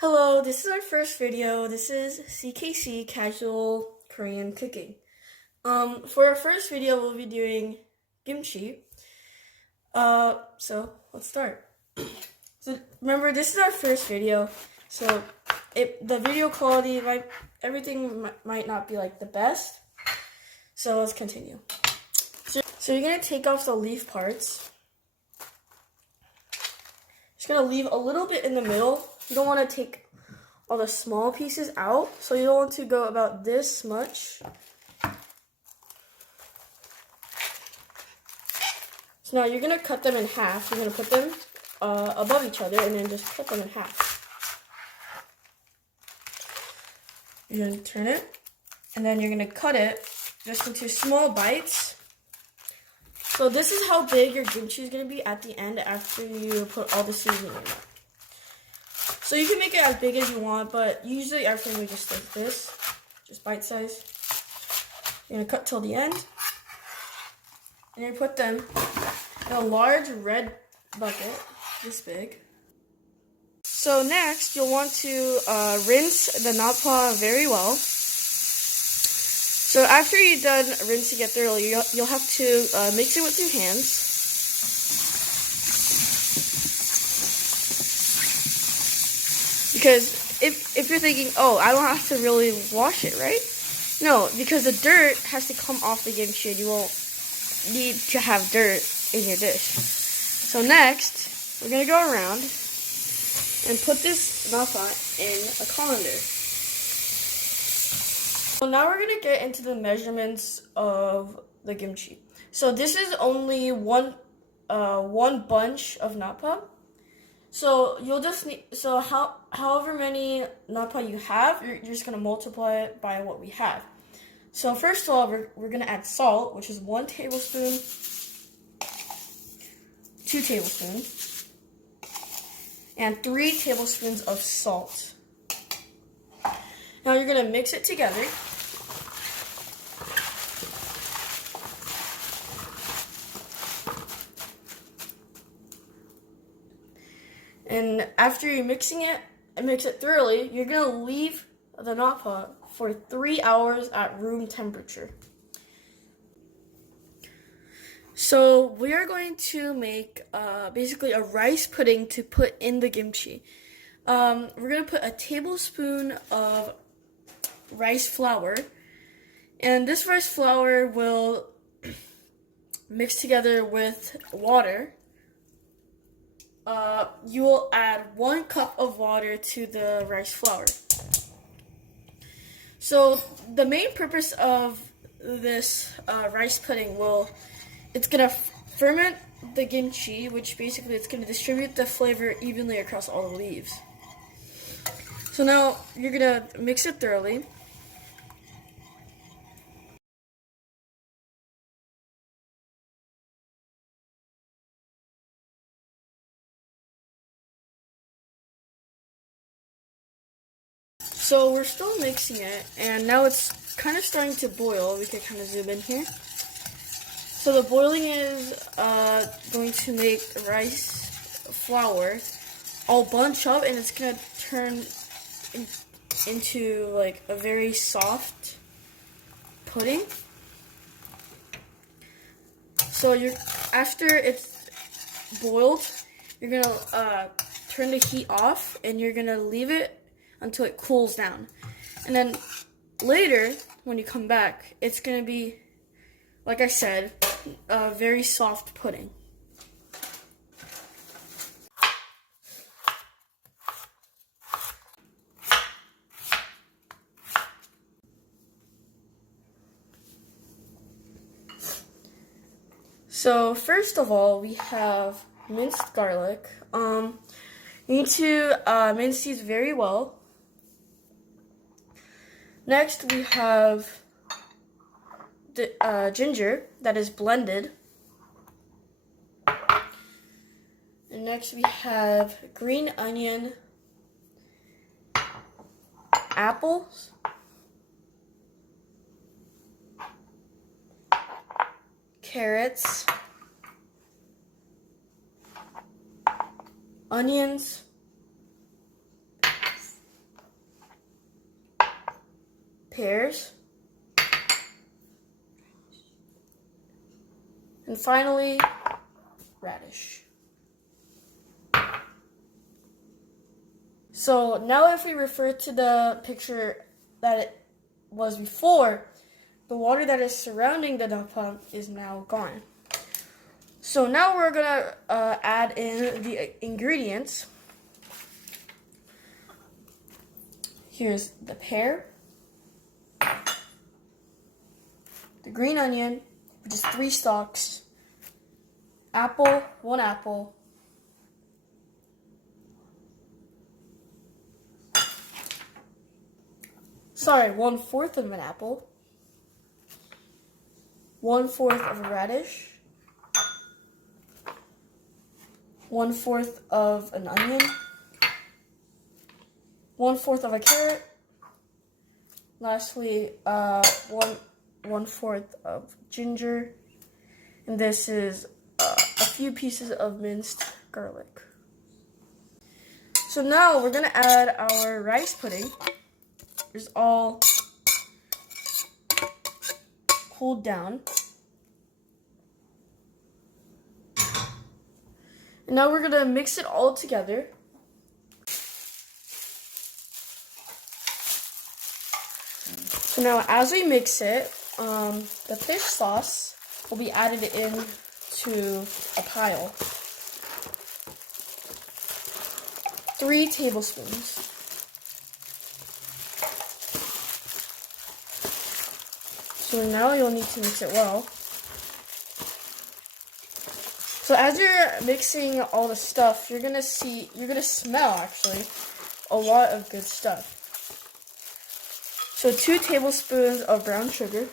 Hello, this is our first video. This is CKC, Casual Korean Cooking. For our first video, we'll be doing kimchi. So let's start. So remember, this is our first video, so the video quality, everything might not be like the best. So let's continue. So you're gonna take off the leaf parts. Just gonna leave a little bit in the middle. You don't want to take all the small pieces out, so you don't want to go about this much. So now you're gonna cut them in half. You're gonna put them above each other and then just cut them in half. You're gonna turn it, and then you're gonna cut it just into small bites. So this is how big your kimchi is gonna be at the end after you put all the seasoning in it. So you can make it as big as you want, but usually our family just does this, just bite size. You're gonna cut till the end, and you put them in a large red bucket, this big. So next, you'll want to rinse the napa very well. So after you're done rinsing it thoroughly, you'll have to mix it with your hands. Because if you're thinking, oh, I don't have to really wash it, right? No, because the dirt has to come off the kimchi and you won't need to have dirt in your dish. So next, we're going to go around and put this napa in a colander. So now we're going to get into the measurements of the kimchi. So this is only one bunch of napa. So you'll just need, however many napa you have, you're just going to multiply it by what we have. So first of all, we're going to add salt, which is 1 tablespoon, 2 tablespoons, and 3 tablespoons of salt. Now you're going to mix it together. And after you're mixing it and mix it thoroughly, you're going to leave the napa for 3 hours at room temperature. So we are going to make basically a rice pudding to put in the kimchi. We're going to put a tablespoon of rice flour. And this rice flour will mix together with water. You will add 1 cup of water to the rice flour. So the main purpose of this rice pudding it's going to ferment the kimchi, which basically it's going to distribute the flavor evenly across all the leaves. So now you're going to mix it thoroughly. So we're still mixing it, and now it's kind of starting to boil. We can kind of zoom in here. So the boiling is going to make rice flour all bunch up, and it's going to turn into like a very soft pudding. So after it's boiled, you're going to turn the heat off, and you're going to leave it until it cools down. And then later, when you come back, it's going to be, like I said, a very soft pudding. So first of all, we have minced garlic. You need to mince these very well. Next, we have the ginger that is blended. And next, we have green onion, apples, carrots, onions, pears. And finally, radish. So now if we refer to the picture that it was before, the water that is surrounding the napa is now gone. So now we're gonna add in the ingredients. Here's the pear, the green onion, which is 3 stalks, apple, 1 apple, sorry, 1/4 of an apple, 1/4 of a radish, 1/4 of an onion, 1/4 of a carrot, lastly, 1/4 of ginger, and this is a few pieces of minced garlic. So now we're gonna add our rice pudding. It's all cooled down. And now we're gonna mix it all together. So now as we mix it, the fish sauce will be added into a pile. 3 tablespoons. So now you'll need to mix it well. So as you're mixing all the stuff, you're gonna smell actually a lot of good stuff. So 2 tablespoons of brown sugar.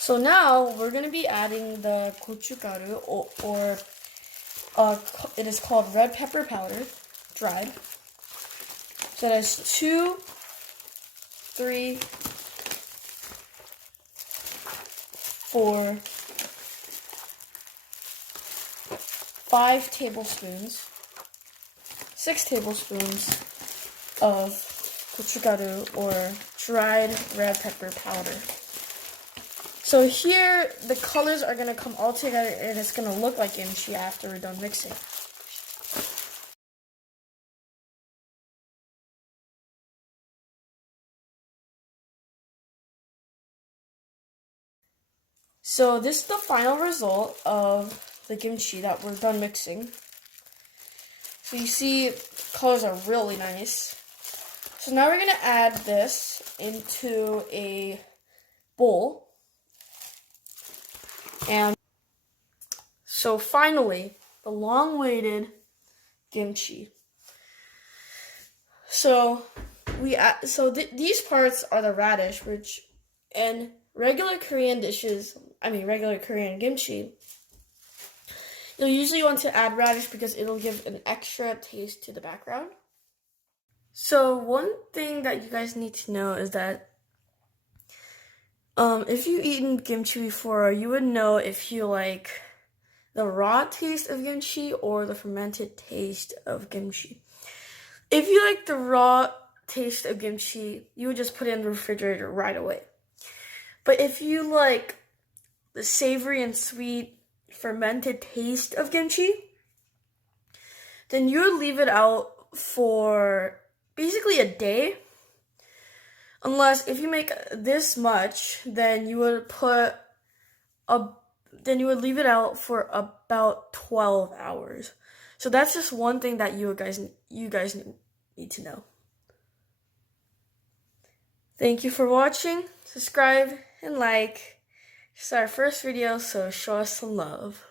So now we're going to be adding the gochugaru, or it is called red pepper powder, dried. So that's 2, 3, 4, 5 tablespoons, 6 tablespoons of gochugaru, or dried red pepper powder. So here, the colors are going to come all together and it's going to look like kimchi after we're done mixing. So this is the final result of the kimchi that we're done mixing. So you see, colors are really nice. So now we're going to add this into a bowl. And so finally, the long-awaited kimchi. So these parts are the radish, which in regular Korean kimchi, you'll usually want to add radish because it'll give an extra taste to the background. So one thing that you guys need to know is that if you've eaten kimchi before, you would know if you like the raw taste of kimchi or the fermented taste of kimchi. If you like the raw taste of kimchi, you would just put it in the refrigerator right away. But if you like the savory and sweet fermented taste of kimchi, then you would leave it out for basically a day. Unless if you make this much, then you would leave it out for about 12 hours. So that's just one thing that you guys need to know. Thank you for watching. Subscribe and like. This is our first video, so show us some love.